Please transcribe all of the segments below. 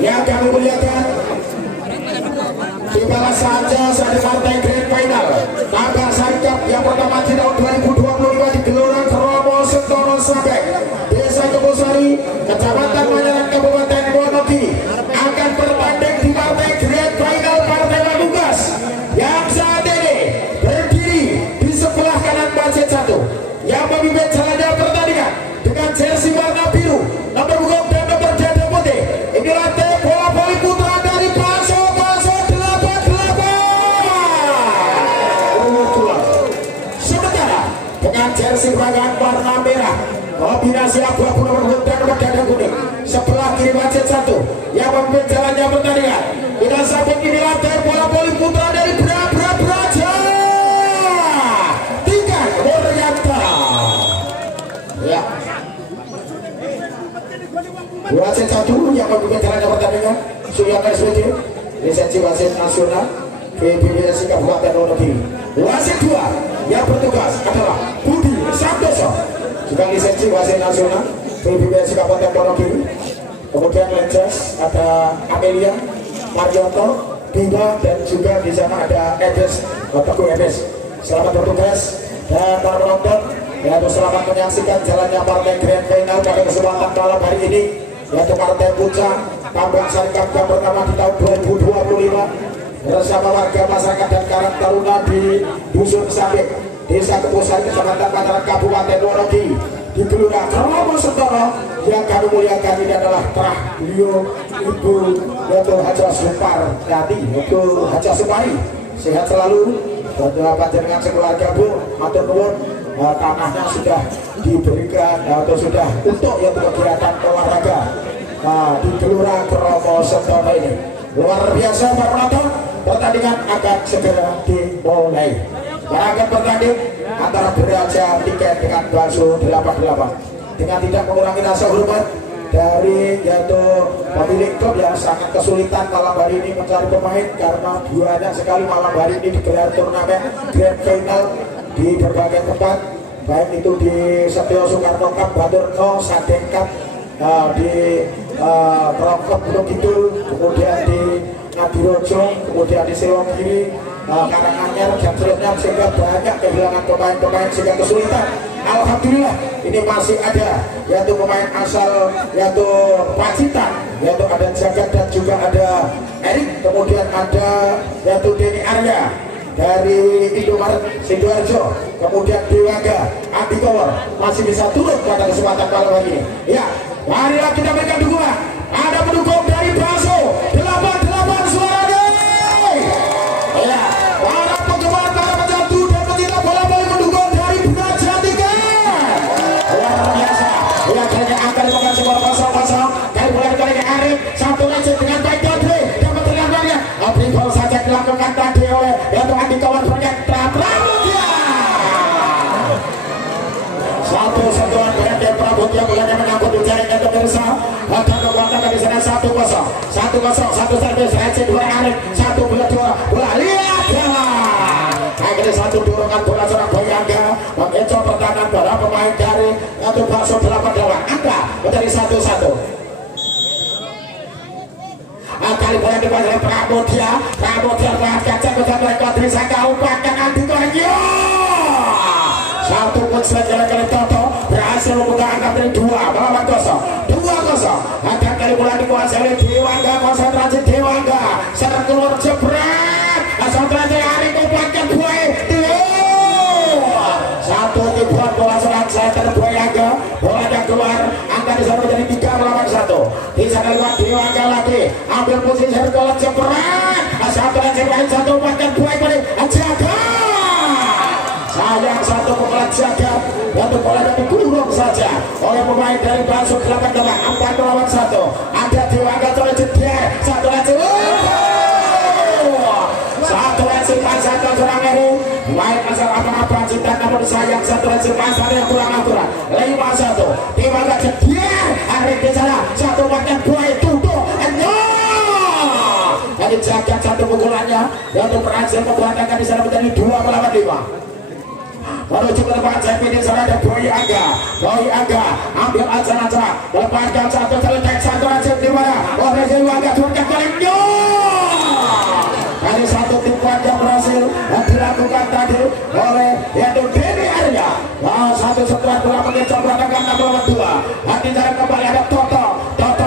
yang kami muliakan, dibalas saja saat partai grand final Tagar Sarikap yang pertama di tahun 2025 di Gelora Kromo Sentono Sabek, Desa Kebosari, Kecamatan Manyaran, Kabupaten Wonogiri, akan bertanding di partai grand final Partai Wadugas yang saat ini berdiri di sebelah kanan Masjid 1 yang memimpin jalannya pertandingan dengan jersey warna biru, nomor punggung dan nomor dada putih. Inilah tim bola voli putra dari Paso 88. Sementara dengan jersey ragaan warna merah kombinasi abu-abu nomor punggung dan nomor dada kuning sebelah kiri Masjid 1 yang memimpin jalannya pertandingan. Kita sambut inilah tim bola voli putra dari Braja Tingkat Muryanta. Ya. Wasit 1 yang memimpin jalannya pertandingan Surya SPJ, lisensi wasit nasional PBBSI Kabupaten Wonogiri. Wasit 2 yang bertugas adalah Budi Santoso, juga lisensi wasit nasional PBBSI Kabupaten Wonogiri. Kemudian Lenses ada Amelia Marioto, Bima, dan juga di sana ada Edes, Teguh Edes. Selamat bertugas dan para penonton, yaitu selamat menyaksikan jalannya partai grand final pada kesempatan malam hari ini, yaitu partai puncak Tagar Sarikap yang pertama di tahun 2025 bersama warga masyarakat dan karang taruna di Dusun Sabek, Desa Kebosari, Kecamatan Manyaran, Kabupaten Wonogiri, di Gelora Kromo Sentono. Yang kami muliakan ini adalah terah beliau Ibu yaitu Haja Supar Yati, Ibu Haja Supari, sehat selalu, berdoa panjenengan sekeluarga Bu, matur nuwun. Tanahnya sudah diberikan atau sudah untuk yaitu kegiatan olahraga di Gelora Kromo Sentono ini. Luar biasa para penonton, pertandingan akan segera dimulai. Akan bertanding antara Braja Tiket dengan Bakso 88 dengan tidak mengurangi rasa hormat dari yaitu pemilik klub yang sangat kesulitan malam hari ini mencari pemain karena banyak sekali malam hari ini digelar turnamen grand final di berbagai tempat, baik itu di Setio Soekarno Cup, Baturno, Sadeng Cup, di Prokop Gunung Kidul, kemudian di Ngadirojo, kemudian di Sewogiri, Karanganyar, dan seterusnya, sehingga banyak kehilangan pemain-pemain sehingga kesulitan. Alhamdulillah ini masih ada yaitu pemain asal yaitu Pacitan, yaitu ada Jagat dan juga ada Erik, kemudian ada yaitu Denny Arya dari Indomaret Sidoarjo, kemudian Dewangga Andi Kowor masih bisa turun pada kesempatan malam hari ini. Ya, marilah kita berikan dukungan. Ada pendukung dari Bakso 88 suara deh. Ya, para penggemar, para pecandu dan pecinta bola voli mendukung dari Braja Tiket. Luar biasa. Ya, kayaknya akan dimakan sebuah kosong-kosong. Dari mulai kali ini Arif satu lecet dengan baik Dodre dan pertandingannya. Abri baru saja dilakukan tadi oleh yaitu Andi Kowor ternyata Pramudia. Satu sentuhan berada Pramudia mulanya mengangkut di jaringnya pemirsa. Ada kekuatan di sana 1-0, 1-0, 1 servis Recep dua Arif, 1 bola 2 bola lihat jalan. Akhirnya 1 dorongan bola seorang Boyangga mengecoh pertahanan bola pemain dari atau Bakso 88 angka menjadi 1-1. Kali bola dikuasai Pramudia, Pramudia telah gajah ke dalam rekor Trisaka umpatkan Andi Korengio. 1 pun saja kali Toto berhasil membuka angka dari 2 melawan 0. 2-0. Akan kali bola dikuasai oleh Dewangga, konsentrasi Dewangga, serang keluar jebret, konsentrasi Arik umpatkan Boy. 1 tipuan bola serang center Boyangga, bolanya keluar, angka di sana menjadi 3 melawan 1. Di sana lewat Dewangga lagi, ambil posisi keluar jebret, satu lagi lain 1 umpatkan Boy pada Jaga. Sayang 1 bola Jaga, yaitu bola yang dikurung saja oleh pemain dari Bakso 88, 4 melawan 1. Ada Dewangga oleh jeda, 1 lagi. 1 lagi pasang kurang ini. Baik asal apa-apa cinta namun sayang 1 lagi pasang yang kurang akurat. 5-1. Dewangga jeda, Arif di sana 1 makan 2 tutup. Jadi Jaga 1 pukulannya, yaitu berhasil membuatkan di sana menjadi 2 melawan 5. Menuju ke depan Cepi di sana ada Boy Angga, Boy Angga ambil aja lepaskan 1 seletek 1 aja di mana oleh Dewangga dilakukan tadi oleh yaitu Denny Arya. Nah, satu setelah bola mengejar belakang lawan 2. Hati jalan kembali ada Toto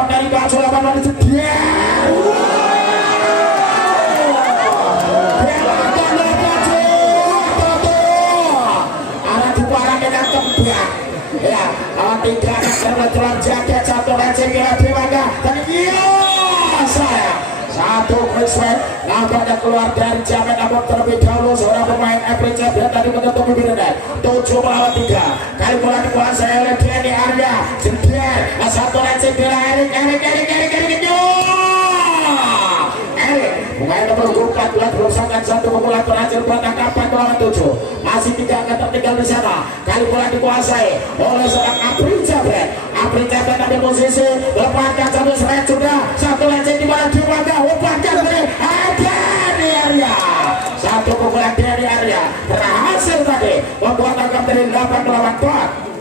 dari baju lawan dia. Ya, tidak ada kebetulan jaket satu receh kira Dewangga dan iya saya satu Chriswell nampaknya keluar dari jamet namun terlebih dahulu seorang pemain FPC tadi menutup bibirnya 7 melawan 3 kali bola dikuasai oleh Denny Arya jeder satu receh kira Erik pemain nomor 14 berusaha satu pemulaan berhasil buat angkapan melawan 7 masih 3 angka tertinggal di sana kali bola dikuasai oleh seorang Apri Jabet ambil posisi lepaskan satu seret sudah satu lecet di mana Dewangga umpankan dari Denny Arya satu pemulaan Denny Arya berhasil tadi membuat angka dari 8 melawan 4.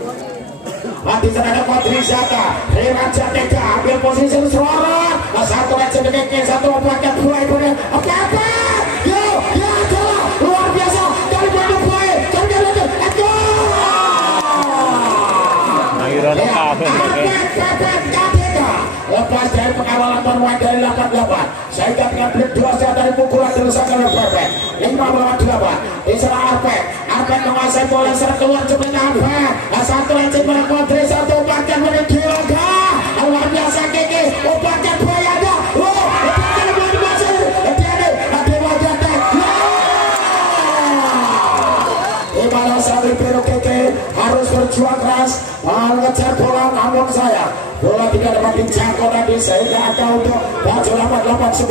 Di sana ada Kodri Zaka, Riran Jateka ambil posisi Sorot, satu lecet dengan satu umpankan dua ibunya. Oke apa? Yo, ya adalah luar biasa dari Bandung Boy, let's go. Lepas dari pengawalan bermain dari 88 sehingga dengan berdua dari pukulan dirusakan oleh Bebek 5 melawan 8 di sana Arpet menguasai bola serang keluar cepat Arpet satu lecet pada Kodri satu umpankan pada Dewangga luar biasa Kiki umpankan Boyanda umpankan luar biasa Dewangga di mana Sabri Biru Kiki harus berjuang keras mengejar bola namun saya bola tidak dapat dijangkau tadi sehingga angka untuk baju 88 9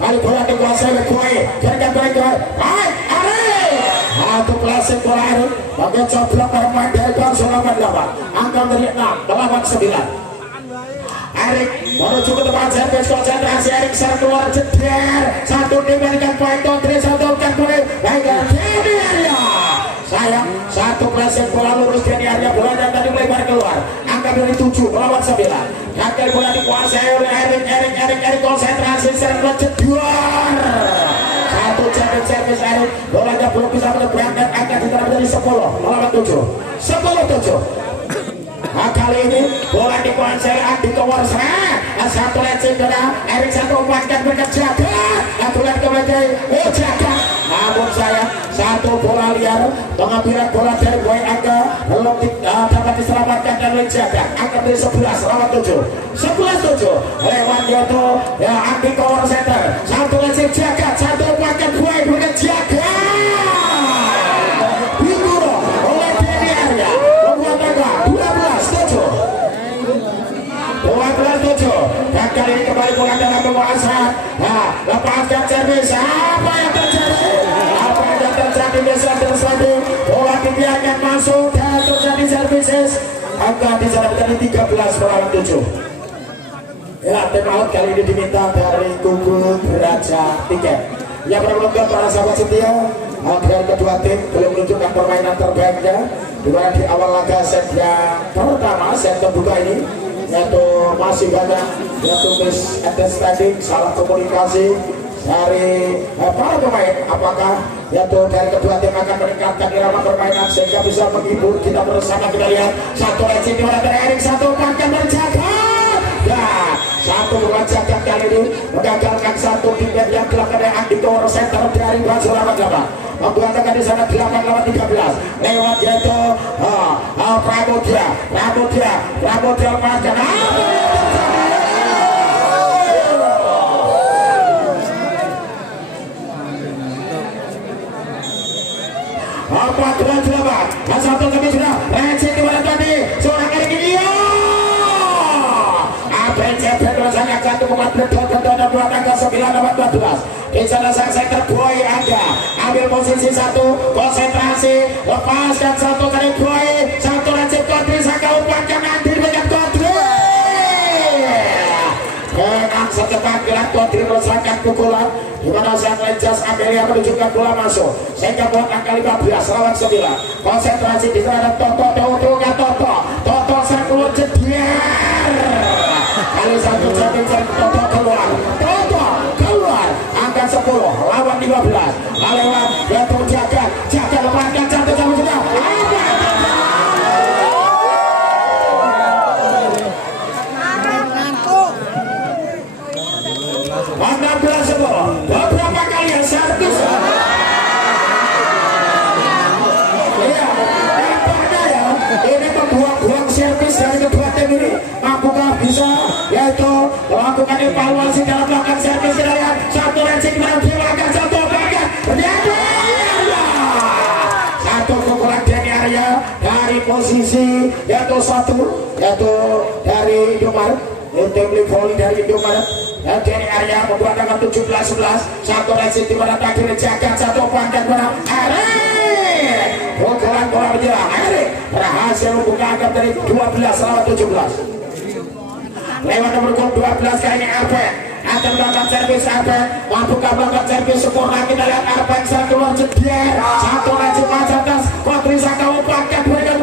kali bola dikuasai oleh Boy jaringan baik baik satu klasik bola Erik bagian coblok bermain dari bangsa 88 angka dari 6 melawan 9 Erik menuju ke depan servis konsentrasi Erik serang keluar jeder satu diberikan poin Kodri satu kan boleh baik Denny Arya sayang satu klasik bola lurus Denny Arya bola dan tadi melebar keluar angka dari 7 melawan 9 gagal bola dikuasai oleh Erik konsentrasi serang jeder satu jamin servis Erik bolanya belum bisa menyeberangkan angka diterap dari 10 melawan 7 kali ini bola dikuasai Andi Kowarsra satu lecet dari Erik satu umpankan berkejaga bulan kemudian jaga namun saya satu bola liar pengambilan bola dari Boy Angga belum dapat diselamatkan dan menjaga angka dari 11 lawan 7 lewat yaitu ya Andi Kowarsra satu lecet jaga satu umpankan Boy berkejaga digurau oleh Denny Arya membuat angka 12-7 dan kali ini kembali bola dalam penguasaan lepaskan servis apa yang terjadi besar terjadi bola dibiarkan masuk dan terjadi services angka di sana menjadi 13 melawan 7 ya tim out kali ini diminta dari kubu Raja Tiket yang berlomba para sahabat setia dan kedua tim belum menunjukkan permainan terbaiknya dimana di awal laga set yang pertama set terbuka ini yaitu masih banyak yaitu misunderstanding salah komunikasi dari para pemain apakah yaitu dari kedua tim akan meningkatkan irama permainan sehingga bisa menghibur kita bersama. Kita lihat satu lecet di mana dari Erik satu umpankan berjaga dan satu berjaga kali ini menggagalkan satu tiket yang dilakukan oleh Andi Tower Center dari baju 88 membuat akan di sana 8 lawan 13 lewat yaitu Pramudia lepaskan apa tuan satu kami sudah receh di mana tadi seorang Erik ini sangat satu buat buat angka 9-14 di sana sang center Boy Angga ambil posisi satu konsentrasi lepaskan satu kali Boy satu receh Kodri Saka umpankan nanti dengan Kodri dengan secepat gerak Kodri merasakan pukulan di mana sang Lenjas Amelia menunjukkan bola masuk sehingga buat angka 15 lawan 9 konsentrasi di sana Toto sang keluar jedier kali satu Toto keluar angka 10 lawan 15 lalu melakukan evaluasi dalam melakukan servis kendaraan. Satu racing menang satu bagian satu pukulan Denny Arya dari posisi yaitu dari Indomaret, tim volley dari Indomaret. Denny Arya membuat angka 17-11. Satu racing di mana tadi dijaga satu bagian menang. Pukulan bola menjelang. Berhasil membuka angka dari 12-17. Lewat nomor 12 kali ini Arpen akan melakukan servis. Arpen membuka belakang servis sempurna. Kita lihat Arpen sang keluar jeder. Satu racing atas Kodri Saka umpankan berikan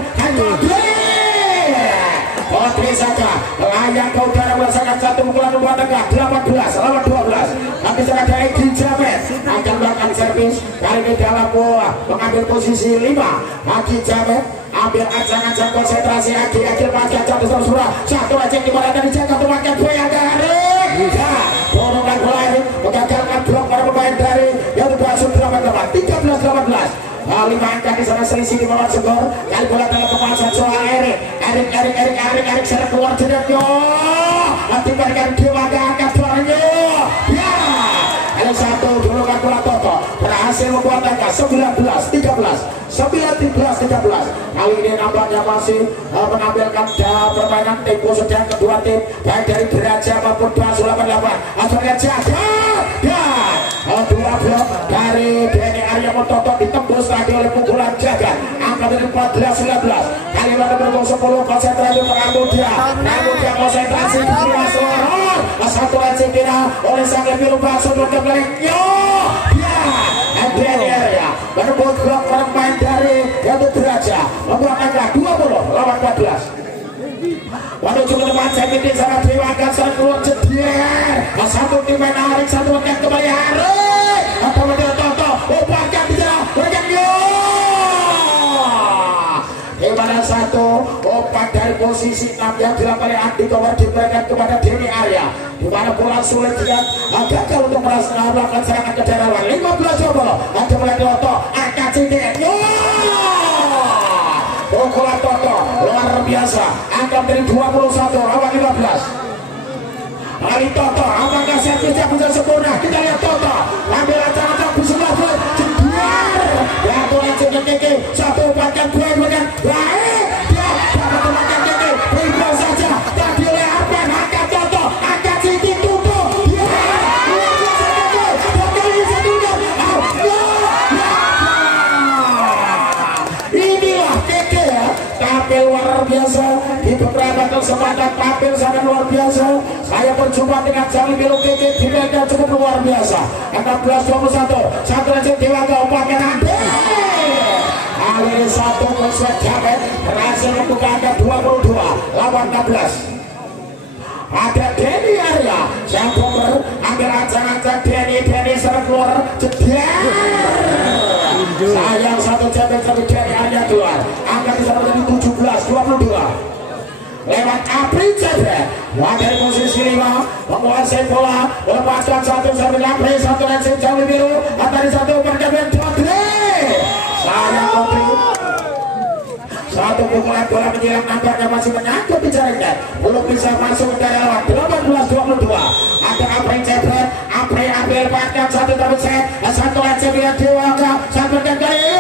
Kodri Saka layak ke udara melaksanakan satu pukulan umpan tengah 18-12. Tapi sekarang ada Egi Jamet akan melakukan servis kali ini dalam bola mengambil posisi 5. Egi Jamet ambil ancang-ancang konsentrasi. Agi pasca jatuh tersurah. Satu racing dimana tadi jaga tumakan Boyang Garing. Dorongan bola ini mengagalkan blok para pemain dari yang berhasil 13-18. 5 angka di sana selisih di bawah skor. Kali bola dalam penguasaan soal Erik serang keluar jedanya. Nanti berikan Dewa angkat suaranya. Ya. Ada satu dorongan bola Toto berhasil membuat angka 19-13. Kali ini nampaknya masih menampilkan permainan tempo sedang kedua tim baik dari Derajat maupun Basul 88. Asalnya jaga dua blok dari Denny Arya Mototo ditembus lagi oleh pukulan jaga angka dari 14-19. Kali ini nomor 10 konsentrasi mengambil dia konsentrasi satu racing kira oleh sang Biru Basul ke belakangnya. Denny Arya merebut blok pemain dari yaitu Derajat membuat angka 20-14. Menuju ke depan saya di sana Dewa akan serang keluar jeder. Satu tim menarik satu akan kembali Harik atau media Toto umpankan di sana rekannya. Di mana satu umpan dari posisi 6 yang dilakukan oleh Andi Kowar diberikan kepada Denny Arya. Di mana bola sulit dia gagal untuk melakukan serangan ke daerah lawan. 15-20 ada media Toto angkat jeder. Pukulan Toto luar biasa angka dari 21 lawan 15. Kali Toto apakah servisnya bisa sempurna? Kita lihat Toto ambil ancang-ancang sebelah jeder. Satu racing ke satu umpankan baik baik dia dapat umpankan ke ribau saja tadi oleh Arpen. Angkat Toto angkat Siti tutup inilah Keke ya, tampil luar biasa di beberapa kesempatan, tampil sangat luar biasa. Saya berjumpa dengan Jali Biru Keke di medan cukup luar biasa. 16-21 satu racing Dewaga umpankan Ande kali ini satu konsep Jamet berhasil membuka angka 22-14. Ada Denny Arya yang bomber ambil ancang-ancang Denny serang keluar jeder. Sayang satu Jamet tapi Denny Arya keluar angka bisa menjadi 17-22. Lewat Apri Jamet dari posisi 5 menguasai bola melepaskan satu sampai Apri satu racing Jali Biru antara satu pergabungan Kodri. Sayang Kodri satu pukulan bola menyiram nampaknya masih menyangkut di jaringnya belum bisa masuk ke daerah lawan. 18-22 ada Apri Jamet ambil lepaskan satu tapi satu racing dia Dewaga satu kali.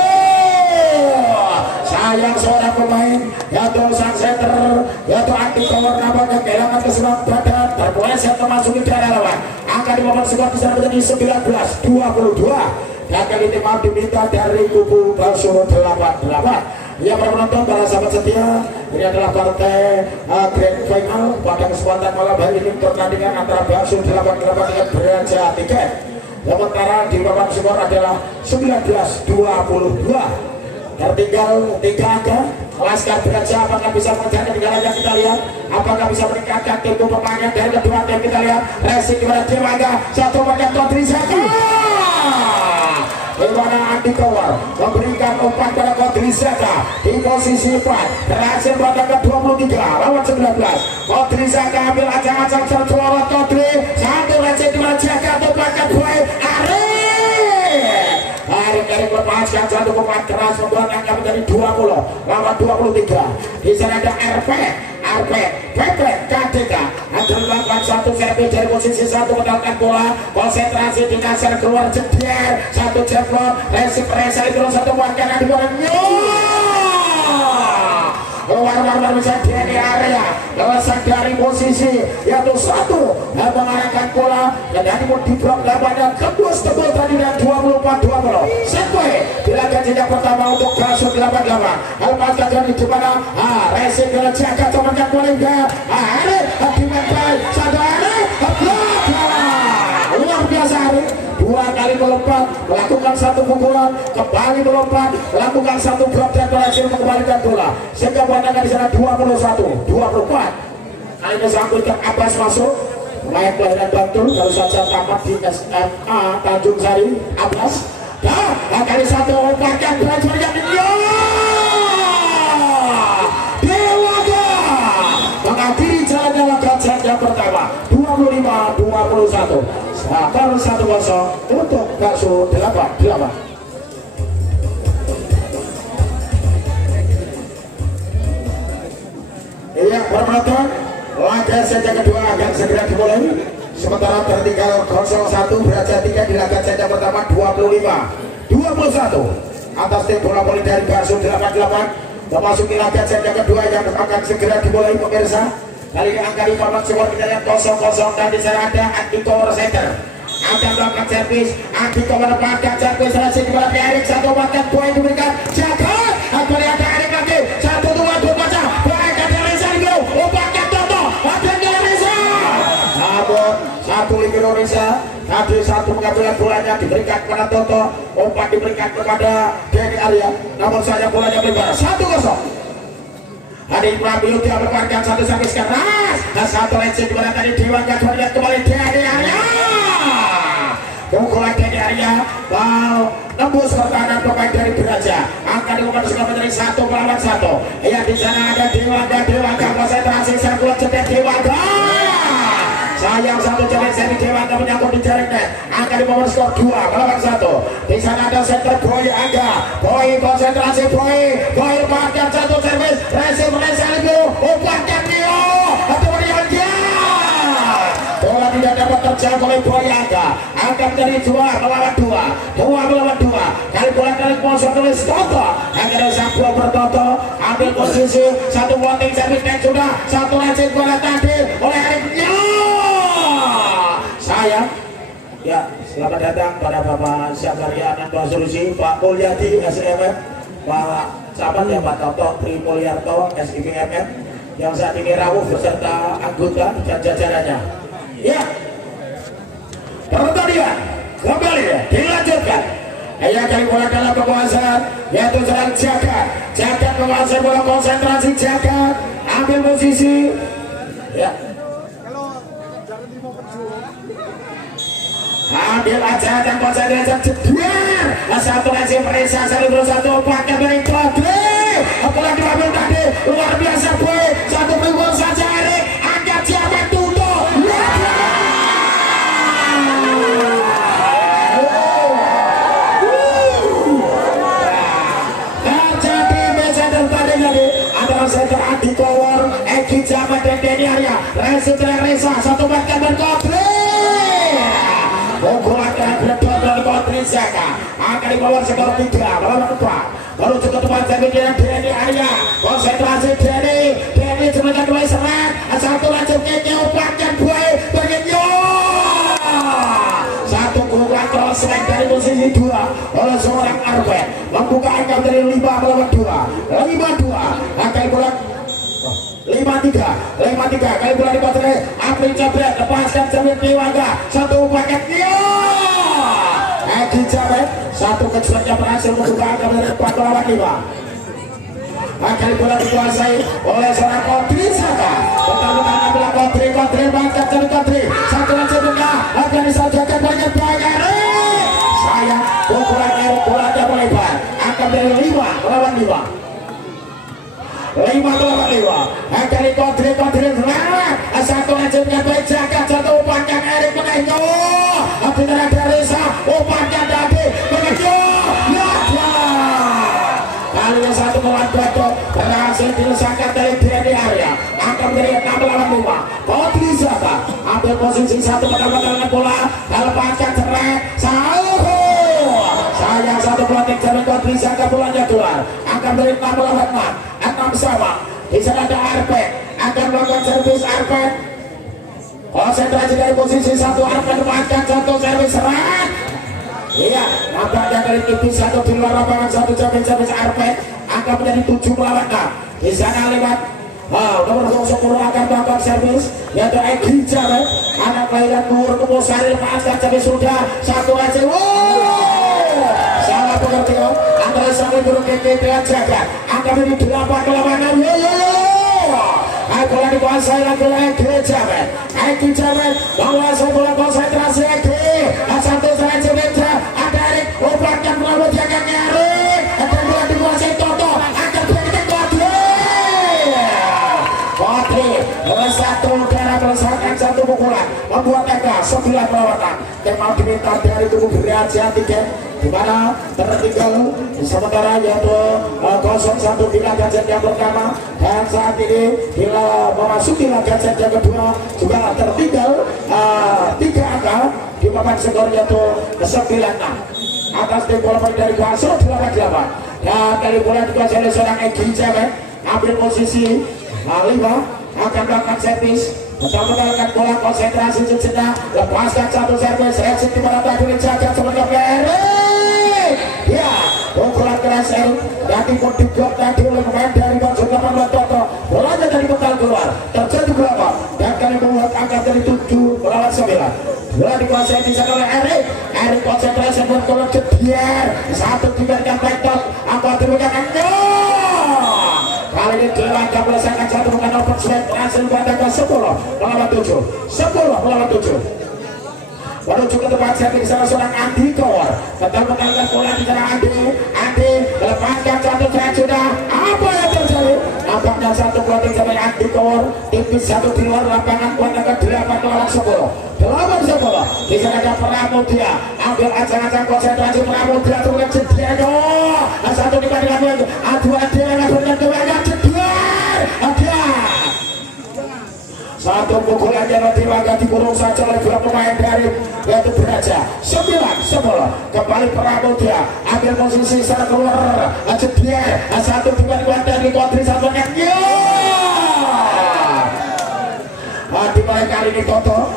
Sayang seorang pemain yaitu sang center yaitu Andi Kowar nampaknya kehilangan kesempatan terpeleset memasuki daerah lawan. Angka di momen skor bisa menjadi 19-22 dan kali ini mau diminta dari kubu Basul 88. Ya para penonton, para sahabat setia, ini adalah partai grand final pada kesempatan malam hari ini pertandingan antara Basul 88 dengan Derajat Tiket. Sementara di babak skor adalah 19-22. Tertinggal 3 angka. Laskar Derajat apakah bisa menjaga ketinggalannya? Kita lihat apakah bisa meningkatkan tempo pemainnya dari kedua tim. Kita lihat racing kepada Dewaga satu bagian Kodri Saka. Di mana Andi Kowar memberikan umpan pada Kodri Saka di posisi 4 berhasil pada ke 23 lawan 19. Kodri Saka ambil ancang-ancang terjualan Kodri satu racing di mana jaga umpankan baik Erik lepaskan satu pemain keras membuat angka menjadi 20 lawan 23. Di sana ada RP KDK akan melakukan satu satu mendapatkan bola, konsentrasi dikasih keluar jeder, satu jeblok, resip Reza itu satu warga di bolanya. Keluar bisa di area lewasan dari posisi yaitu satu mengarahkan bola dan ini mau diblok lawannya tembus tadi dan 24-20 Setwe dilakukan jejak pertama untuk Basur 88 lepaskan dari di mana Racing dengan jaga temankan bola enggak Arif dimakai satu Arif luar biasa Arif dua kali melompat melakukan satu pukulan kembali melompat melakukan satu drop dan berhasil mengembalikan bola sehingga poinnya di sana 21-24 kali ini sampaikan Abbas masuk pemain kelahiran Bantul baru saja tamat di SMA Tanjung Sari Abbas kali satu umpankan belajar yang Dewaga mengakhiri jalannya laga yang pertama 25-21 skor 1-0 untuk Bakso 88. Iya, penonton, laga set kedua akan segera dimulai. Sementara tertinggal 0-1 berada 3 di laga set pertama 25-21 atas tim bola voli dari Bakso 88 memasuki laga set kedua yang akan segera dimulai pemirsa. Kali ini angka 15 skor kita lihat 0-0 dan di sana ada Andiko Center akan melakukan servis. Andiko menempatkan servis selesai di bola Erik satu bahkan poin diberikan jaga akan ada Erik lagi 1-2 baca baik ada Reza Ligo umpankan Toto ada Reza namun satu lagi Reza tadi satu mengambil bolanya diberikan kepada Toto umpan diberikan kepada Denny Arya namun saja bolanya melebar 1-0. Hadir Prabilu tidak berparkan satu servis keras satu lecet dimana tadi Dewa Gajah lihat kembali Denny Arya pukulan Denny Arya bal nembus pertahanan pemain dari Beraja akan dilakukan skor menjadi 1-1 ya di sana ada Dewa konsentrasi serbulan cetek Dewa sayang satu jalan seri Dewa menyambut di jaring net akan dibawa skor 2-1 di sana ada center Boy Angga Boy konsentrasi Boy lepaskan satu servis Reza Ligo umpankan Neo atau dia bola tidak dapat terjangkau oleh Boy Angga akan menjadi 2-2 kali bola dari sponsor tulis Toto akhirnya Sabua bertoto ambil posisi satu voting servis net sudah satu lecet bola tadi oleh Erik sayang ya selamat datang pada Bapak Zakaria Ananda Solusi Pak Mulyadi SMM Pak sahabat ya Pak Toto Tri Mulyarto SIPMM yang saat ini rawuh beserta anggota dan jajarannya ya pertandingan kembali ya dilanjutkan ya kali bola dalam penguasaan yaitu serang jaga menguasai bola konsentrasi jaga ambil posisi ya ambil aja dan konsentrasi jeder satu nasi Reza satu pakai dari Kodri bola diambil tadi luar biasa Boy satu pukul saja Erik angkat siapa tutup terjadi mesenter tadi antara center Adi Kowor Eki Jamat dan Denny Arya Reza satu pakai dan Kodri pukulan berdoa dari Kodri Zaka akan dibawa skor 3 melawan 4 baru cukup teman jadi Denny Arya konsentrasi Denny sebentar dua serang satu langsung keke umpankan Boy begitu satu pukulan cross leg dari posisi 2 oleh seorang Arben membuka angka dari 5 melawan 2 akan bola 5-3 kali bola di baterai Apri Jabret lepaskan Jabret Dewaga satu paket Eki Jabret satu kecualinya berhasil membuka angka dari 4 melawan 5 kali bola dikuasai oleh seorang Kodri Zaka pertama bola Kodri bahkan dari Kodri satu langsung tengah akan disajikan banyak Erik sayang pukulan Erik bolanya melebar angka dari 5 melawan 5 akan Kodri satu lanjutnya baik jaga satu umpankan Erik menengok benar ada Reza umpankan tadi menengok kali yang satu melawan Kodok berhasil dilesakan dari Denny Arya akan menjadi 6 melawan 5 Kodri Zaka ambil posisi satu dengan bola, lepaskan seret, sayang satu pelatih jalan bisa ke bolanya keluar, akan beri 6 lawan 6 sama. Di sana ada Arpen, akan melakukan servis Arpen. Konsentrasi dari posisi satu, Arpen lepaskan satu servis seret. Iya, nampaknya dari tipis satu di luar lapangan, satu servis Arpen akan menjadi 7 melawan 6. Di sana lewat nomor 10 akan melakukan servis, yaitu Egi Jamet, anak kelahiran Nur Kumusari, lepaskan servis sudah satu aja. Salah pengertian antara sampai guru keke dengan jaga, angka ini 8 melawan 6. Bola dikuasai lagi oleh Egi Jamet, menguasai bola, konsentrasi Egi, satu saja meja, ada Erik, obatkan melalui jaganya Erik, dan bola dikuasai Toto, akan berikutnya Kodri, satu darah merasakan satu pukulan, membuat Eka 9 melawan 6. Yang mau diminta dari tubuh Beriaja 3, di mana tertinggal sementara yaitu 0-1 di laga set yang pertama, dan saat ini bila memasuki laga set yang kedua juga tertinggal 3 angka di papan skor yaitu 9-6 atas tim bola dari Kuaso 8-8. Dan kali bola dikuasai oleh seorang Egi Jamet, ambil posisi 5, akan melakukan servis, betul-betul bola, konsentrasi sejenak, lepaskan satu servis, reaksi di mana tadi dijaga sebagai Erik. Ya, pukulan keras Erik, nanti pun digop tadi oleh pemain dari Bajul 18 Toto, bolanya dari bekal keluar, terjadi berapa? Dan kali membuat angka dari 7 melawan 9. Bola dikuasai di sana oleh Erik, Erik konsentrasi buat bola jedier, satu diberikan back top, angka diberikan kali ini Dewan melaksanakan satu bukan open set, berhasil membatalkan 10 melawan 7, 10 melawan 7. Menuju ke tempat set di sana seorang Andi Kowar, betul-betul bola di sana Andi melepaskan satu set sudah, apa yang terjadi? Nampaknya satu pelatih sampai Andi Kowar, tipis satu di luar lapangan, kuat angka 8 melawan 10. 8-10. Di sana ada Pramudia, ambil acang-acang konsentrasi Pramudia, turun jedier, satu dibandingkan lagi, adu-adu yang berikan jedier, satu pukulan yang diwaga dikurung saja oleh 2 pemain dari yaitu Beraja. 9-10. Kembali Pramudia, ambil posisi sana keluar, jedier, satu dibandingkan dari Kodri satu yang dimulai kali ini Toto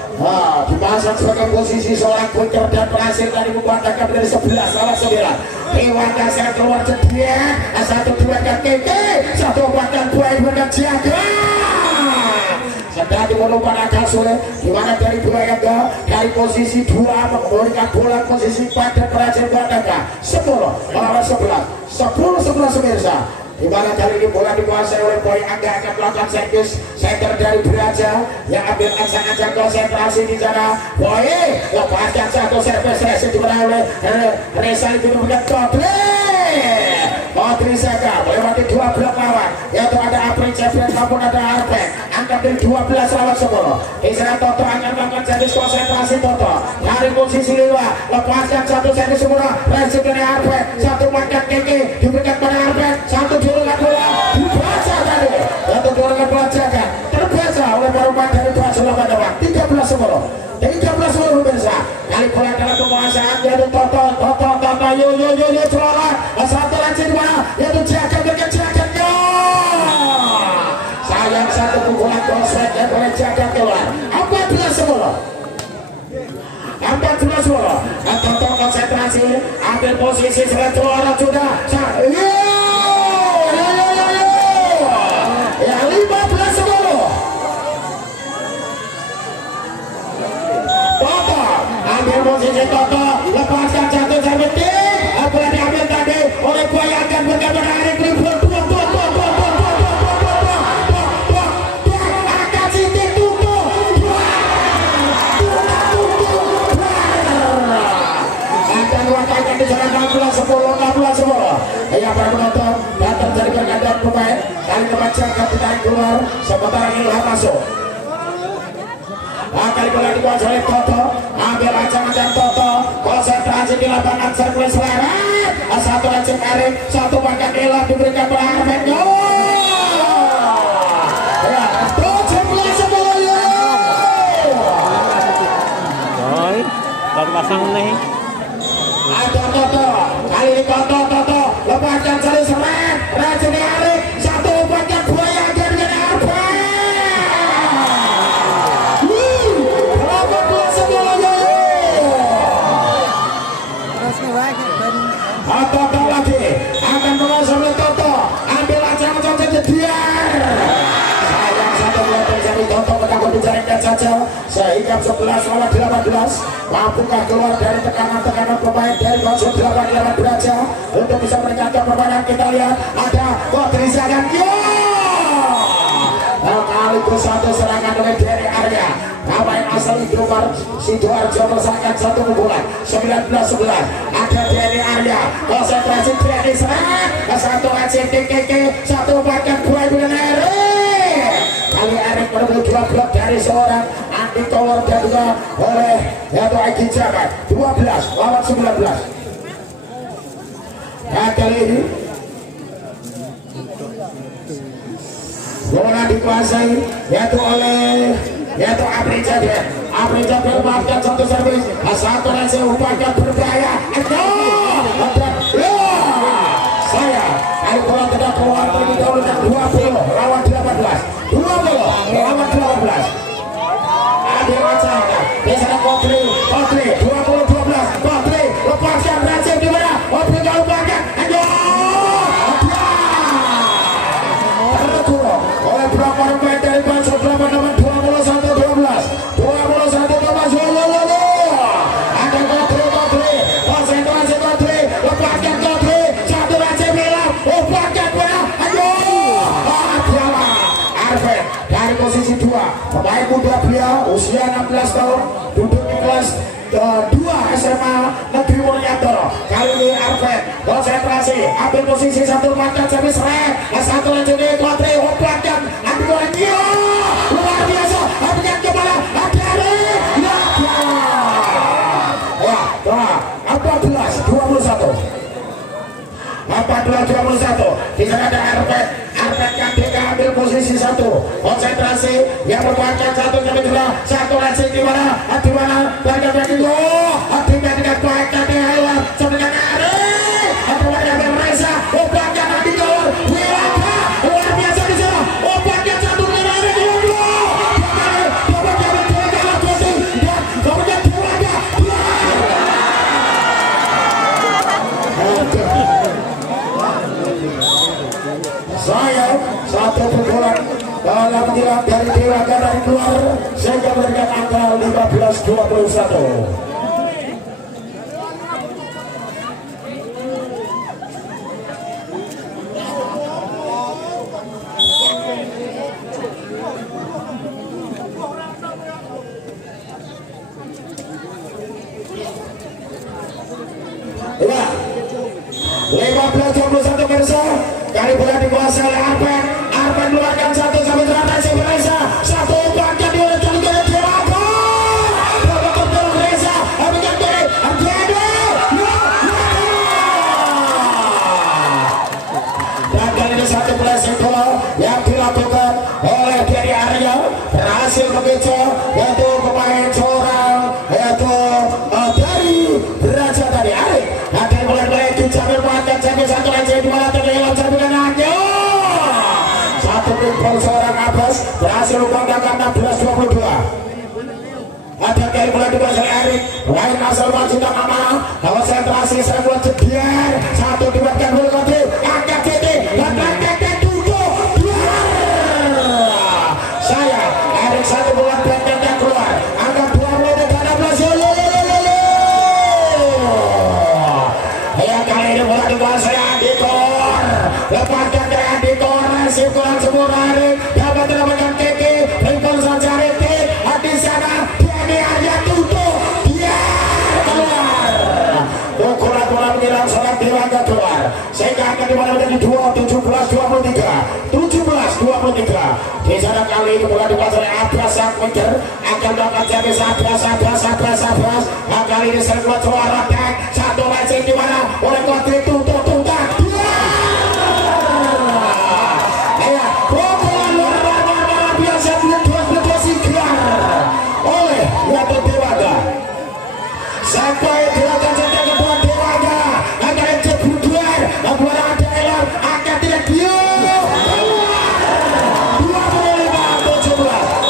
dipasang sebagai posisi seorang puncer dan berhasil dari membuat angka dari 11 lawan 9. Iwan Kasar keluar jedier, satu diberikan Keke, satu bahkan 2 diberikan Jaga. Sedang dimulai agak sulit, dimana dari 2 angka dari posisi 2 memberikan bola posisi 4 dan berhasil membuat angka 10 lawan 11. 10-11 pemirsa. Di mana kali ini bola dikuasai oleh Boy Angga, akan melakukan servis center dari Beraja yang ambil acang-acang konsentrasi di sana. Boy lepaskan satu servis reaksi dimana oleh Reza itu memberikan Kodri Saka melewati 12 lawan, yaitu ada Apri Jeffrey maupun ada Arpen, angka dari 12 lawan 10. Di sana Toto akan melakukan servis konsentrasi Toto dari posisi 5, lepaskan satu servis semula, reaksi dari Arpen, satu makan Keke diberikan pada Arpen, satu jurungan bola dibaca tadi, satu jurungan bola jaga terbaca oleh pemain dari Bajul 18. 13-10. 13-10 pemirsa. Kali bola dalam penguasaan yaitu Toto, yo celana, satu lagi di mana yaitu Jaga dengan Jaganya. Sayang satu pukulan crossfit yang boleh Jaga keluar. 14-10. Toto konsentrasi, ambil posisi satu orang sudah. Ya 15-10. Toto ambil posisi Toto, lepaskan satu servis. Bola diambil tadi oleh Boy Angga, berkata dari dribble angkat Siti tutup akan wakilkan di sana 16-10. Ya para penonton, dan terjadi pergantian pemain. Kali depan Jaga ditarik keluar, sementara Ilham masuk. Kali bola dikuasai oleh Toto, ambil acang-acang Toto, konsentrasi di lapangan servis leret, satu lagi Erik, satu bahkan Ilham diberikan pada Arpen. Ya, 17-10. Ada Toto, kali ini Toto, lepaskan jari seret, Rajin Erik, satu umpankan buaya dengan apa? Berapa belas semuanya? Toto lagi, akan menguasai oleh Toto, ambil aja macam jedian. Sayang satu bola terjadi Toto menanggung dijaringkan saja, sehingga 11 lawan 18. Mampukah keluar dari tekanan-tekanan pemain dari konsep 88 derajat untuk bisa meningkatkan permainan? Kita lihat ada Kodrisa dan sekaligus satu serangan oleh dari Arya, pemain asal Sidoarjo meresahkan satu pukulan 19-11. Ada dari Arya, konsentrasi dari serang satu ACTKK, satu bahkan dua dengan Erik. Kali Erik merebut dua blok dari seorang Andi Tower dan juga oleh yaitu Aiki Jaman. 12 lawan 19. Nah, kali ini bola dikuasai yaitu oleh Apri Jabir maafkan satu servis, satu rasa umpankan berbahaya. Saya kali bola tidak keluar terlebih dahulu dan 20 lawan 18. 20 lawan 18. Ada wacana di sana Kodri 20-12. Kodri lepaskan Rajin di mana? Kodri gak umpankan. Terkurung oleh berapa pemain dari Banser 8 21-12. Ada Kodri konsentrasi Kodri, lepaskan Kodri, satu Rajin bilang umpankan bola. Arven dari posisi 2, pemain muda pria usia 16 tahun, duduk di kelas 2 SMA Negeri Mulyantoro. Kali ini Arven konsentrasi, ambil posisi satu mata jadi seret, satu lagi di Kodri umpankan, ambil bola luar biasa, ambilkan kepala dari ya 14-21. Di sana ada Arven kan dia ambil posisi satu, konsentrasi yang merupakan satu kali dua, satu lagi di mana bagian timnya dengan baik tadi hewan sebenarnya Erik dengan Reza umpankan Andi Tower Wilaka luar biasa di sana, umpankan satu dengan Erik dan kemudian Dewaka. Saya satu pukulan dalam menjelang dari Dewaka dari luar sehingga memberikan angka 15-21. Ya, 15-21 pemirsa. Kali bola dikuasai oleh Arven mengeluarkan satu sampai teratas Reza, satu umpankan di oleh Dewaka. Reza ambilkan dari dan kali ini satu pressing bola yang dilakukan oleh Dedi Arya berhasil mengejar yaitu pemain seorang yaitu dari Raja tadi Arif. Nanti mulai Jamil mengangkat Jamil satu lagi di mana terlewat Jamil anaknya. Satu pingpong seorang Abbas berhasil membanggakan 16-22. Ada kali mulai dikuasai Erik, lain asal Majidang Amanah, konsentrasi saya buat jedian, satu dibuatkan oleh Kodri, angkat Jadi dan angkat duduk. Saya Erik satu buat dan keluar, angkat 20 dan 16. Ya kali ini bola dikuasai Andi Kor, lepaskan dari Andi Kor, masih kurang semua Erik, dapat mendapatkan Kiki, pingpong saja Riti, di sana Dedi Arya tutup, dia keluar. Pukulan bola menyerang seorang Dewaka keluar, sehingga akan dimana menjadi 17-23. Di sana kali ini bola dikuasai Abbas sang mengejar, akan dapat jadi Abbas. Nah, kali ini serbuat suara tank, satu lagi di mana oleh Kodri tutup. Pukulan luar biasa oleh Dewaka. Apa yang dilakukan saja kedua Dewangga akan kebutuhan buat ada elang akan tidak dia 25-17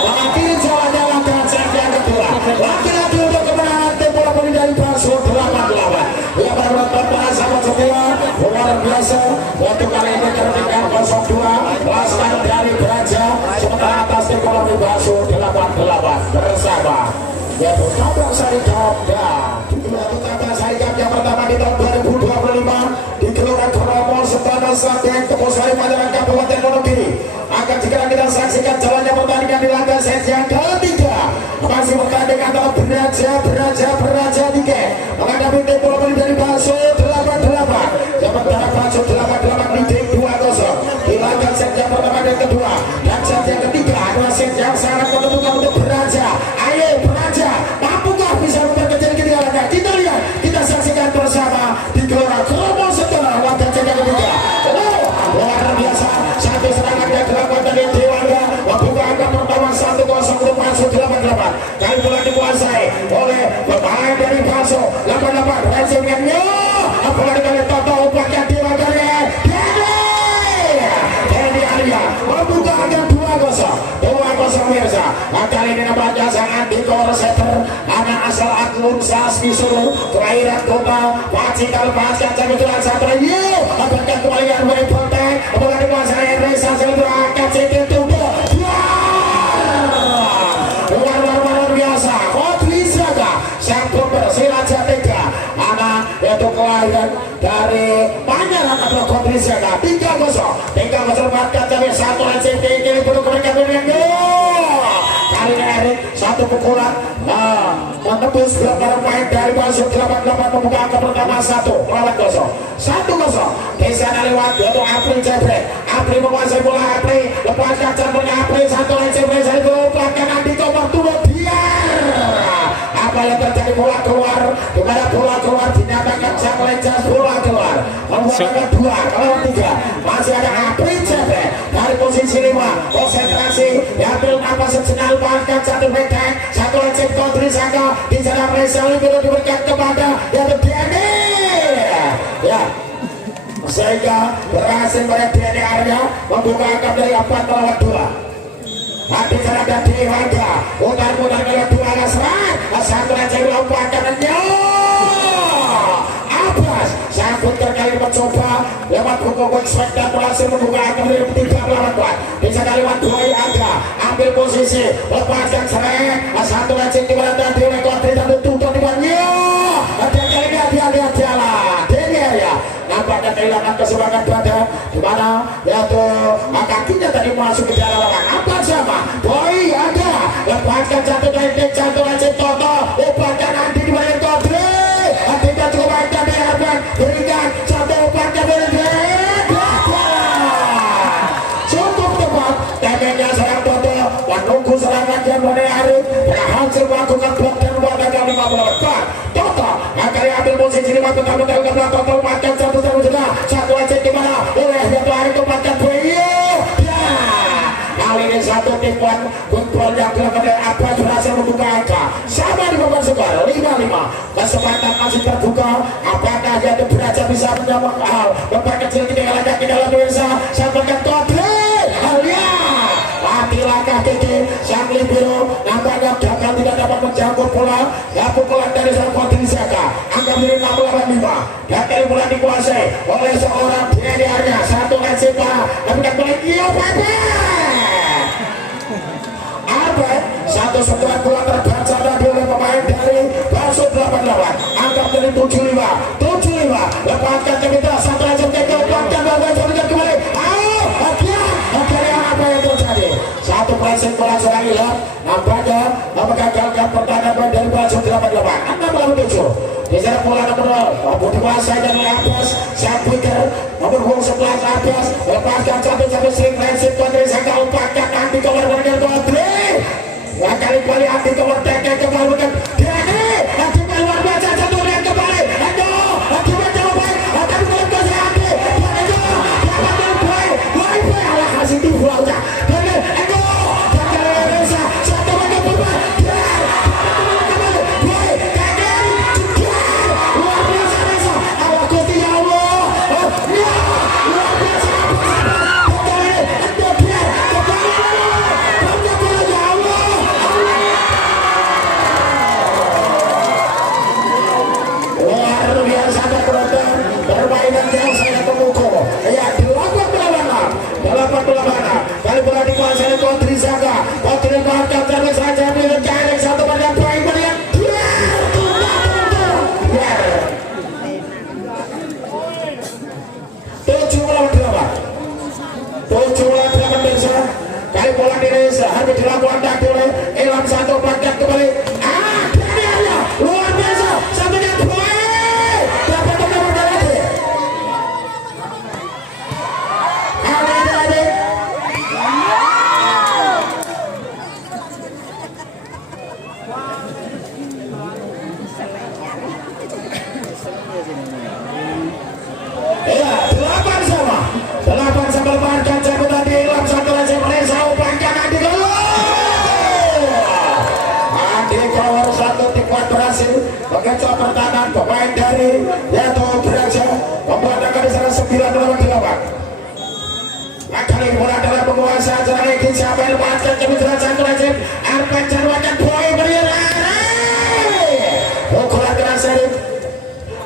mengakhiri jalannya langkah set yang kedua. Lagi-lagi untuk kemenangan tim bola voli dari Baso 88 yang berbentuk para sahabat setia luar biasa. Untuk kali ini tertinggal 02 Laskar dari Beraja, sementara atas tim bola voli Baso 88 bersama yaitu Tabang Sarikapda. Tabang Sarikapda yang pertama di tahun 2025 di Kelurahan Kromo Setana Sragen Tepusari Panjaran Kabupaten Wonogiri. Akan segera kita saksikan jalannya pertandingan di laga set yang ketiga. Masih bertanding antara Beraja tiga menghadapi tim bola voli dari Baso 88. Sementara Baso 88 leading 2-0 di laga set yang pertama dan kedua. Dan set yang ketiga adalah set yang sangat menentukan untuk Beraja. Ayo Beraja, mampukah bisa memperkecil ketinggalannya? Kita lihat, kita saksikan bersama di Gelora Kromo Setara laga set yang ketiga. Luar biasa, satu serangan yang dilakukan dari Dewangga membuka angka pertama 1-0 untuk Baso 88. Kali bola dikuasai oleh pemain dari Baso 88. Resimennya bola dikali Toto umpannya Dewangga Denny Arya membuka angka 2-0 mirsa. Kali ini nampaknya sangat dikoreseter anak asal Aklun Sasmi Solo kelahiran kota Pacikal Pasca Cabutulan Satra. Yuk apakah kembalian Wei Ponteng bola dikuasai Reza Selendra angkat CT Tubuh luar biasa. Kodri Zaga sang pember Silaja Tega anak yaitu kelahiran dari Panjaran atau Kodri Zaga 3-0 marka cabai satu CT ini untuk mereka dengan kali ini Erik satu pukulan menembus belakang pemain dari Baso 88 membuka angka pertama 1-0 di sana lewat untuk Apri Cebre. Apri menguasai bola. Apri lepaskan campurnya Apri satu Cebre dari belakang Andiko Martuno Diar. Apa yang terjadi? Bola keluar. Dimana bola keluar dinyatakan sang Lejas bola keluar membuat angka 2-3. Masih ada Apri Cebre dari posisi 5 konsentrasi diambil napas sejenak lepaskan satu Bekeng satu Lecet Kodri Zaga di sana Resali itu diberikan kepada yaitu Denny ya sehingga berhasil pada Denny Arya membuka angka dari 4-2. Di sana ada Dewangga putar-putar ke dua serang satu Lecet lepaskan Abbas sambut terkali mencoba lewat buku Quick dan berhasil membuka angka dari 3-4. Bisa lewat 2 Angga ambil posisi lepaskan serang satu Lecet di mana tadi oleh Kodri satu tutup di bannya dan kali ini dia lihat jalan Denny Arya nampaknya kehilangan keseimbangan badan di mana yaitu kakinya tadi masuk ke dalam lapangan. Apa sama Boy ada lepaskan satu Lecet Toto lepaskan Andi di mana Kodri tidak cukup baik dari Arban berikan satu umpannya dari cukup tepat temenya serang Toto menunggu serangan yang Arif berhasil melakukan blok dan menggunakan 54 Toto akan ambil posisi 5 betul-betul ke belakang Toto lepaskan satu Lecet di mana oleh Yato Arif lepaskan kali ini satu tipuan football yang dilakukan oleh Abbas berhasil membuka angka sama di babak skor 5-5. Kesempatan masih terbuka. Apakah Yato Beraja bisa menyambung hal memperkecil ketinggalan di dalam desa sampaikan Kodri Alia mati langkah kiki sang libero nampaknya gagal tidak dapat menjangkut bola ya pukulan dari sang Kodri Zaga angka miring 6-5 dan kali bola dikuasai oleh seorang Denny Arya satu Lecet tapi boleh satu sentuhan bola terbaca tadi oleh pemain dari Baso 88 angka dari 75 lepaskan ke kita satu Lecet ke belakang dan kembali apa yang terjadi satu pressing bola serang hilang nampaknya menggagalkan pertahanan dari Baso 88 6-7 di sana bola nomor dikuasai dari Abbas sang winger nomor 11 Abbas lepaskan satu sering Lecet Kodri Zaga lepaskan Andi keluar dengan Kodri kali Andi keluar tekan kembali Denny Andi keluar baca satu lihat kembali Andi baca baik akan keluar ke Andi alah kasih tipu aja Denny Reza satu lagi berubah kacau pertahanan pemain dari yaitu Beraja membuat angka di sana 9-8. Kali bola dalam penguasaan serangan ini siapa yang memanfaatkan kebetulan Rajin Arpan Jarwakan boy berirai pukulan keras ini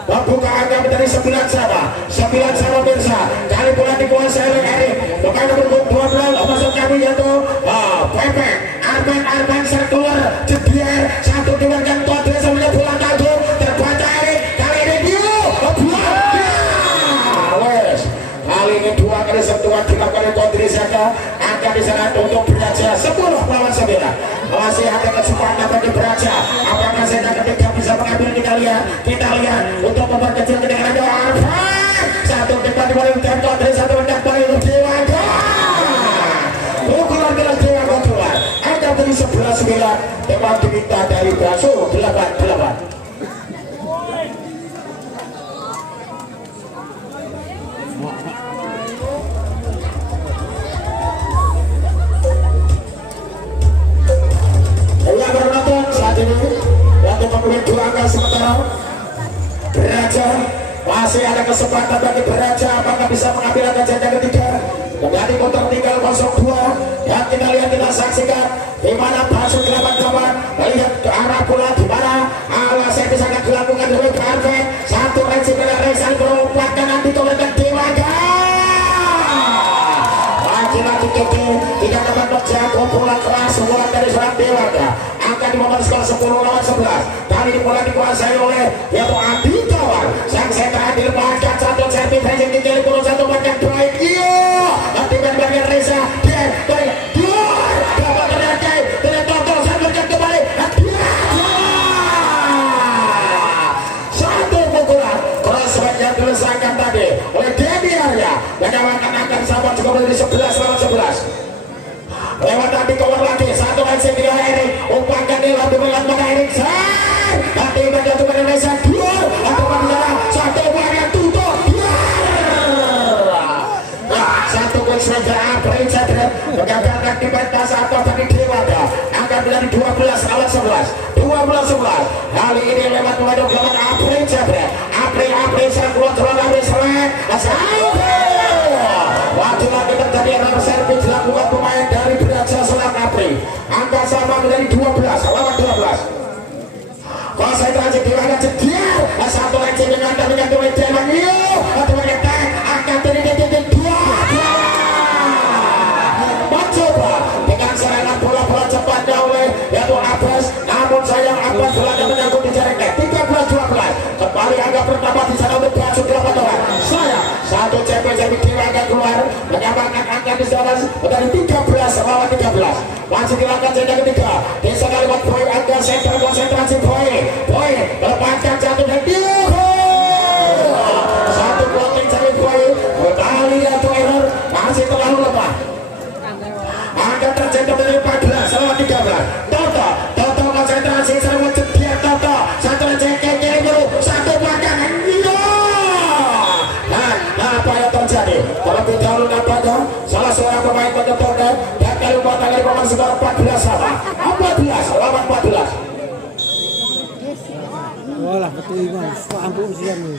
membuka angka dari 9 sama Mirsa. Kali bola dikuasai oleh Erik pemain nomor 12 masuk kami yaitu Pepe Arpan serang keluar jedier satu diwarkan Kodre sambil bola kagum terbaca Erik kali ini dia kali ini 2 kali sentuhan dilakukan oleh Kodri Zaka. Angka di sana untuk Beraja 10-9. Masih ada kesempatan bagi Beraja. Apakah Zaka ketika bisa mengambil? Kita lihat untuk memperkecil kedengaran Arfan. Satu depan diwalingkan Kodri, satu hendak balik Dewangga. Pukulan keras Dewangga keluar. Angka dari 11-9. Teman diminta dari Brasu 8-8. Menuju angka sementara Beraja masih ada kesempatan bagi Beraja. Apakah bisa mengambil angka janda ketiga? Kembali motor tinggal 02 dan kita lihat, kita saksikan di mana Basu 8-8 melihat ke arah bola di mana alasan bisa dilakukan oleh Karven. Satu Reci pada Resan melompatkan nanti kemudian Dewangga lagi-lagi Keke tidak dapat menjaga bola keras bola dari seorang Dewangga. Angka di nomor skor 10-11. Kali ini bola dikuasai oleh yaitu Adi Kawan. Sang setra dilepaskan satu servis Reza tinggal di satu bagian baik. Iya, nanti bagian Reza dia dapat terjadi dengan total satu kembali. Satu pukulan cross yang diselesaikan tadi oleh Dedi Arya. Menyamakan angka sahabat juga menjadi 11-11. Lewat tadi keluar lagi satu aksi dia Erik umpankan dia lalu melihat pada Erik nanti bagian kepada Reza dua atau pada satu bagian tutup satu gol saja Reza mengagalkan di pentas atau tadi Dewangga angka menjadi 12-11 kali ini lewat waduh lewat Apri serang keluar waktu lagi terjadi error servis dilakukan pemain dari Beraja selang Apri. Angka sama menjadi 12-12. Konsentrasi Dewangga jedier satu lagi dengan Dewangga atau menyetek angka dari 2 mencoba dengan serangan bola cepat oleh yaitu Abbas, namun sayang Abbas bola menyangkut di jaringnya 13-12. Kembali angka pertama di sana untuk Basu 8 orang. Satu CP Dewangga keluar menyamakan angka di sana dari 13-13. Masih dilakukan jeda ketiga. Desa kalimat poin angka sentral konsentrasi poin melepaskan satu dan satu blocking dari poin. Kembali atau error masih terlalu lemah. Angka terjadi dari 14-13. Toto konsentrasi serbu jedian Toto. Satu cekek dulu satu belakangan. Apa yang terjadi? Terlebih dahulu nampaknya salah seorang pemain penyertanya dan kali pemain sudah 14 sama 14 lawan 14. Walah betul ini, ampun siang nih.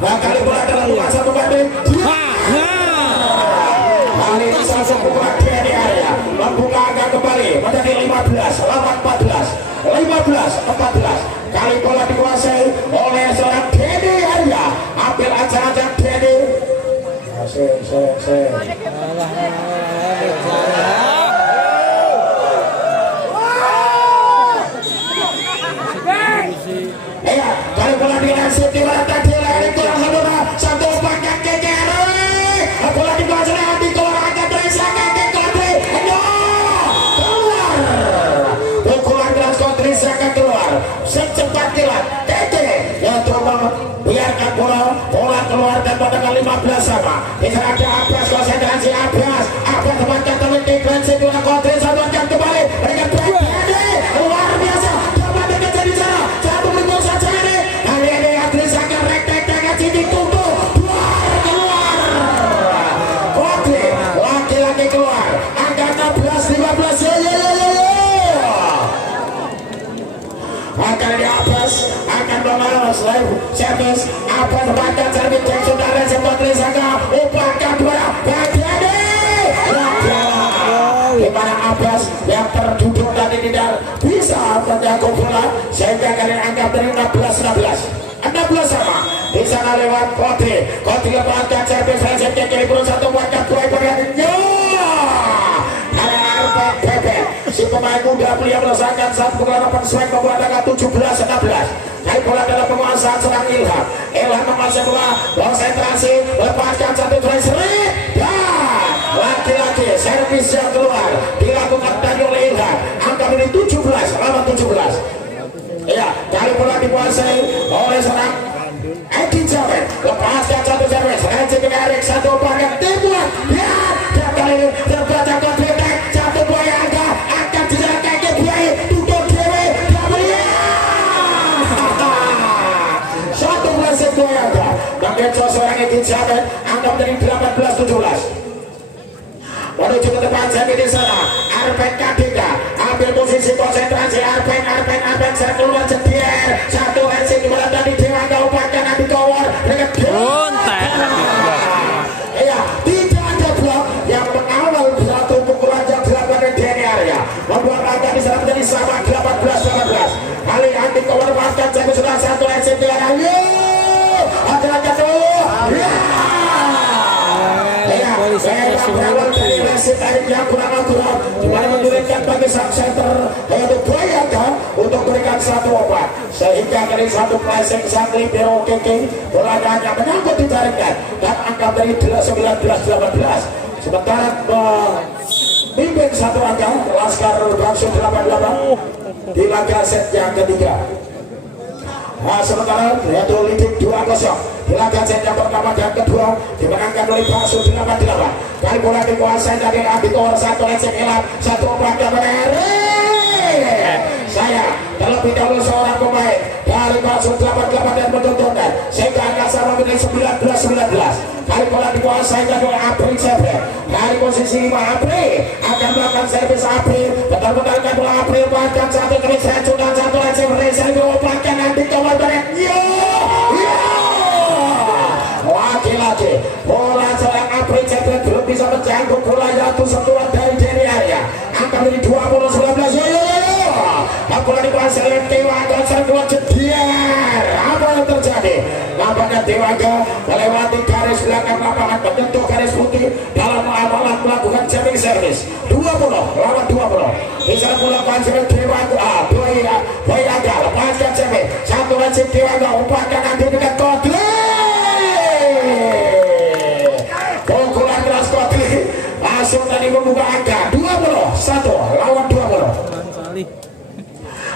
Nah kali bola dalam rumah satu banding. Kali ini salah satu pemain di area membuka angka kembali menjadi 15 lawan 14. Kali bola dikuasai oleh seorang Dedi Arya. Ambil aja Dedi. Iya, kali bola dikasih di mana tadi lari kurang satu pakai kekeri. Bola dikuasai Adi keluar angkat dari sana Kodri. Keluar. Pukulan keras Kodri Zaka keluar. Secepat kilat. Ya coba biarkan bola keluar dan pada kali 15 sama. Bisa ada Abbas konsentrasi Abbas tempatkan terlitik Glensi dua Kodri satu akan kembali berikan Dedi luar biasa dapat bekerja di sana satu bentuk saja ini kali ini Adri Zaka rektek dengan Citi tutup keluar Kodri laki-laki keluar angka 16-15 angka ini Abbas akan membalas live service apa bahkan service dan saudara sempat Risaka upakan dua bagian di mana Abbas yang terduduk tadi tidak bisa menjaga bola sehingga kalian anggap dari 16 sama di sana lewat Koti lepaskan servis Recep ke kiri puluh satu warga dua berani si pemain muda pria merasakan saat pengalaman swing membuat angka 17-16 dari bola dalam penguasaan serang Ilham menguasai bola konsentrasi lepaskan satu try seri dan lagi-lagi servis yang keluar dilakukan tadi oleh Ilham angka ini 17 iya dari bola dikuasai oleh serang Edi Jamet lepaskan satu servis Recep ke Erik satu paket timuan dan kali ini terbaca kontritek satu buaya angka akan diserahkan ke buaya tutup dewe satu belasnya buaya angka bagian seorang Edi Jamet angka dari 18-17 menuju ke depan saya di sana Arpen KDK ambil posisi konsentrasi Arpen saya keluar jedier satu Recep di bola tadi Dewa Kabupaten Adi Kowar dengan iya tidak ada blok yang mengawal satu pukulan yang dilakukan di area membuat angka di sana menjadi sama 18-18 kali Adi Kowar bahkan saya sudah satu Recep di area ada berawal dari Recep yang kurang akurat dimana menurunkan bagi sang center yaitu Boyaga untuk berikan satu obat sehingga dari satu pressing sang libero keke bola hanya menyangkut di jaringan dan angka dari 19-18 sementara memimpin satu angka Laskar Bangsu 88 di laga set yang ketiga. Nah, sementara yaitu leading 2-0 di laga set yang pertama dan kedua dimenangkan oleh Bangsu 88 kali bola dikuasai dari Adi Kowar satu Recep Ilham satu pada saya terlebih dahulu seorang pemain dari Bangsu 88 dan menuntunkan sehingga angka sama menjadi 19-19 kali bola dikuasai dari April Sefer dari posisi 5 April akan melakukan servis April betul-betul bola April bahkan satu kali Recep dan satu Recep Reza diopakkan Adi Kowar lagi-lagi bola seorang April Sefer belum bisa menjangkau bola jatuh sentuhan dari area angka menjadi 20-19 bola dikuasai oleh Dewaga serbuan jedier apa yang terjadi nampaknya Dewaga melewati garis belakang lapangan menyentuh garis putih dalam amalan melakukan jamming service 20-20 bisa melakukan jamming Dewaga Boyaga lepaskan jamming satu Recep Dewaga umpatkan nanti dekat Kodri pukulan keras Kodri langsung tadi membuka angka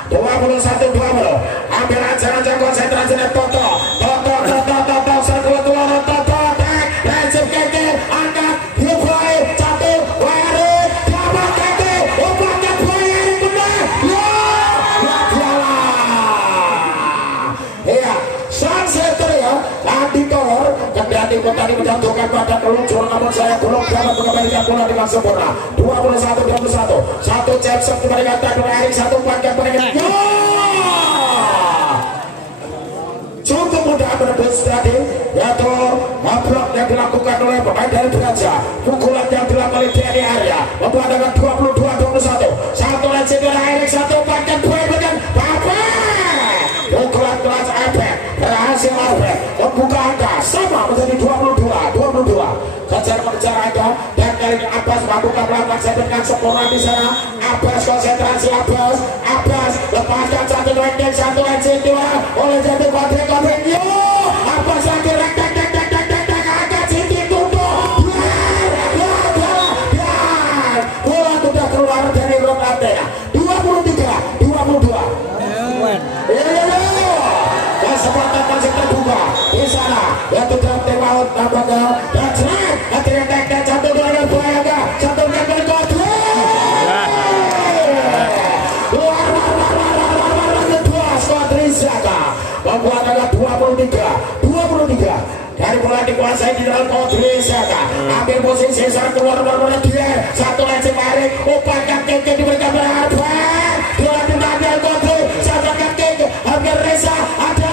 21-20 ambil aja konsentrasi dan Toto serkular Toto Recep keke angkat Hibrai satu Wari dapat keke umpatkan Wari benar iya sunsetter ya Adi Kowar kendati tadi menjatuhkan pada peluncur namun saya belum dapat mengembalikan bola dengan sempurna 21-21 satu Jackson kembalikan tadi Erik satu pakai pengen cukup mudah menembus tadi yaitu blok yang dilakukan oleh pemain dari Braja pukulan yang dilakukan oleh Denny Arya membuat dengan 22-21 satu Recep Erik satu pakai pengen pukulan kelas Ebek berhasil Ebek membuka angka sama menjadi 22-22 kejar mengejar angka dan kali ini Abbas melakukan set dengan sempurna di sana Abbas konsentrasi Abbas lepaskan satu Recep satu Recep dua oleh jatuh Kodri Abbas lagi rek agak sedikit tutup bola sudah keluar dari blok antena 23-22 kesempatan masih terbuka di sana yaitu dalam tembak tampaknya dan serang akhirnya tek satu dengan Boyaga satu dengan Kodri kedua Kodri Zaka membuat angka 23 dari bola dikuasai di dalam Kodri Zaka ambil posisi serang keluar dia satu Recep Erik umpatkan keke diberikan berapa bola diambil Kodri satu keke hampir Reza ada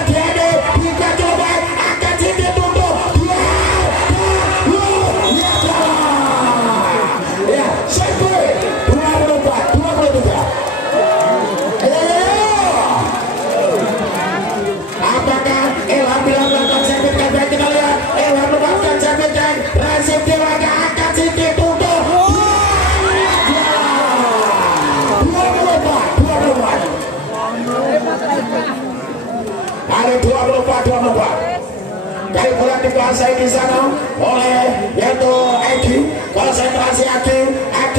kembali 24-24. Dari bola dikuasai di sana oleh yaitu Eki. Konsentrasi Eki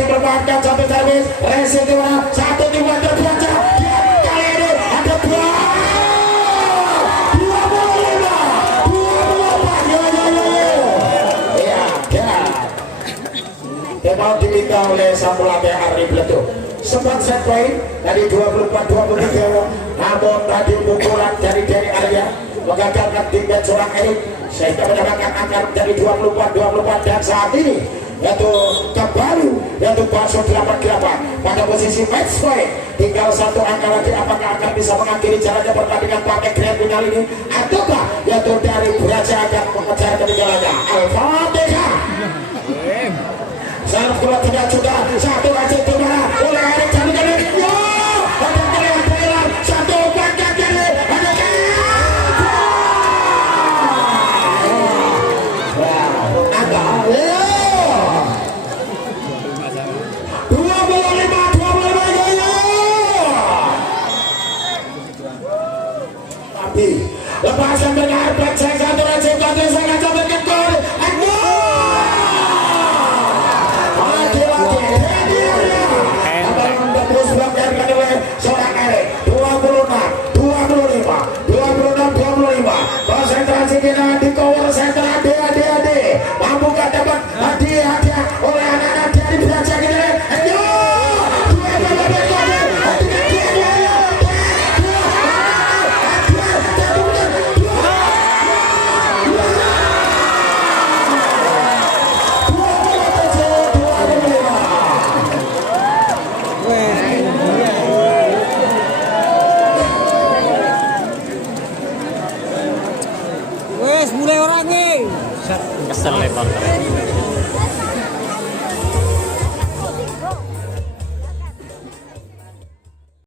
bermainkan satu servis. Racing di mana? Satu di mana terbaca. Kali ini ada dua. 25, 24. Iya, ya. Tema diminta oleh Samuel Arif Letup. Sempat set point dari 24-23, namun tadi pukulan dari Arya mengagalkan tingkat seorang Erik sehingga mendapatkan angka dari 24-24 dan saat ini yaitu kembali yaitu Bakso 88 pada posisi match point. Tinggal satu angka lagi, apakah akan bisa mengakhiri jalannya pertandingan pakai grand final ini ataukah yaitu dari Braja akan mengejar ketinggalannya. Al-Fatihah. Serve bola tidak juga satu aja di mana oleh Erik jadi yo ada Thailand satu pangkat jadi ada lepasan dengan back satu aja Patrick sangat coba ke gol. Seorang Erik 26-25 konsentrasi kita di cover center AD mampukah dapat hadiah oleh anak-anak dari Braja kita. Ayo Wes mulai orangnya. Kesel lebar.